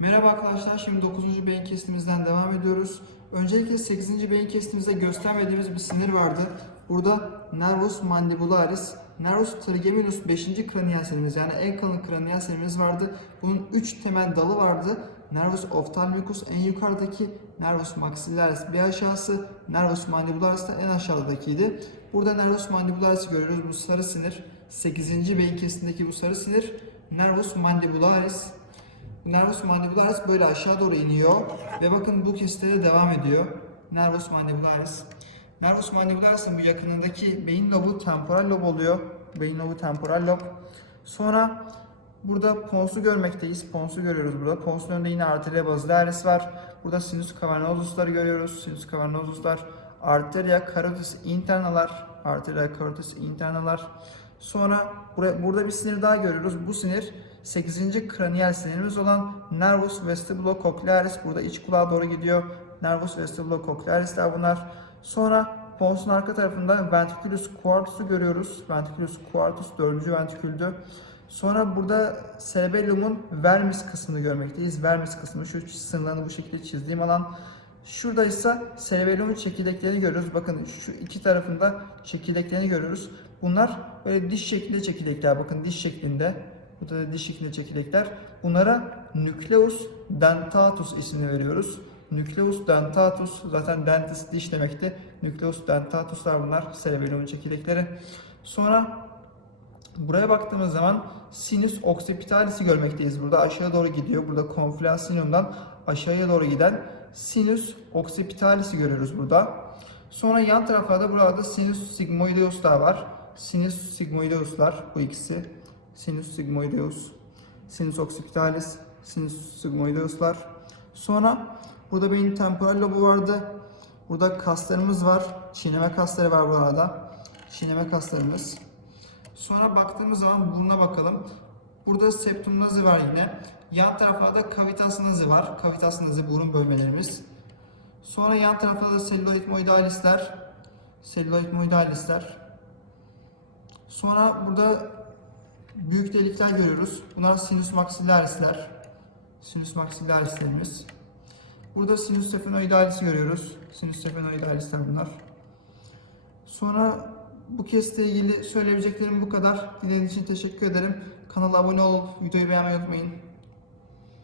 Merhaba arkadaşlar, şimdi 9. beyin kestimizden devam ediyoruz. Öncelikle 8. beyin kestimizde göstermediğimiz bir sinir vardı. Burada nervus mandibularis, nervus trigeminus 5. kraniyal sinirimiz yani en kalın kraniyal sinirimiz vardı. Bunun 3 temel dalı vardı. Nervus ophthalmicus en yukarıdaki, nervus maxillaris bir aşağısı, nervus mandibularis de en aşağıdakiydi. Burada nervus mandibularis'i görüyoruz. Bu sarı sinir. 8. beyin kesindeki bu sarı sinir nervus mandibularis. Nervus mandibularis böyle aşağı doğru iniyor ve bakın bu kesite devam ediyor. Nervus mandibularis. Nervus mandibularis'in bu yakınındaki beyin lobu temporal lob oluyor. Beyin lobu temporal lob. Sonra burada ponsu görmekteyiz. Ponsu görüyoruz burada. Ponsun önünde yine arteria basilaris var. Burada sinus cavernosusları görüyoruz. Sinus cavernosuslar. Arteria carotis internalar. Arteria carotis internalar. Sonra burada bir sinir daha görüyoruz. Bu sinir 8. kraniyal sinirimiz olan nervus vestibulocochlearis burada iç kulağa doğru gidiyor. Nervus vestibulocochlearis'ler bunlar. Sonra ponsun arka tarafında ventriculus quartus'u görüyoruz. Ventriculus quartus 4. ventriküldü. Sonra burada cerebellum'un vermis kısmını görmekteyiz. Vermis kısmı şu sınırlarını bu şekilde çizdiğim alan. Şurada ise cerebellum'un çekirdeklerini görüyoruz. Bakın şu iki tarafında çekirdeklerini görüyoruz. Bunlar böyle diş şeklinde çekirdekler. Bakın diş şeklinde. Burada da diş şeklinde çekirdekler. Bunlara nucleus dentatus ismini veriyoruz. Nucleus dentatus zaten dentis diş demekti. Nucleus dentatuslar bunlar. Cerebellum'un çekirdekleri. Sonra buraya baktığımız zaman sinus occipitalis'i görmekteyiz. Burada aşağı doğru gidiyor. Burada confluensinum'dan aşağıya doğru giden sinus occipitalis'i görüyoruz burada. Sonra yan taraflarda burada sinus sigmoideus'lar var. Sinus sigmoideus'lar bu ikisi. Sinus sigmoideus, sinus occipitalis, sinus sigmoideus'lar. Sonra burada beyin temporal lobu vardı. Burada kaslarımız var. Çiğneme kasları var burada. Çiğneme kaslarımız. Sonra baktığımız zaman burnuna bakalım. Burada septum nazi var yine. Yan taraflarda kavitas nazi var. Kavitas nazi burun bölmelerimiz. Sonra yan tarafta da selüloid moidalisler. Selüloid moidalisler. Sonra burada büyük delikler görüyoruz. Bunlar sinus maxillarisler. Sinus maxillarislerimiz. Burada sinus sphenoidalis görüyoruz. Sinus sphenoidalisler bunlar. Sonra bu kestle ilgili söyleyebileceklerim bu kadar. Dinlediğiniz için teşekkür ederim. Kanala abone olup videoyu beğenmeyi unutmayın.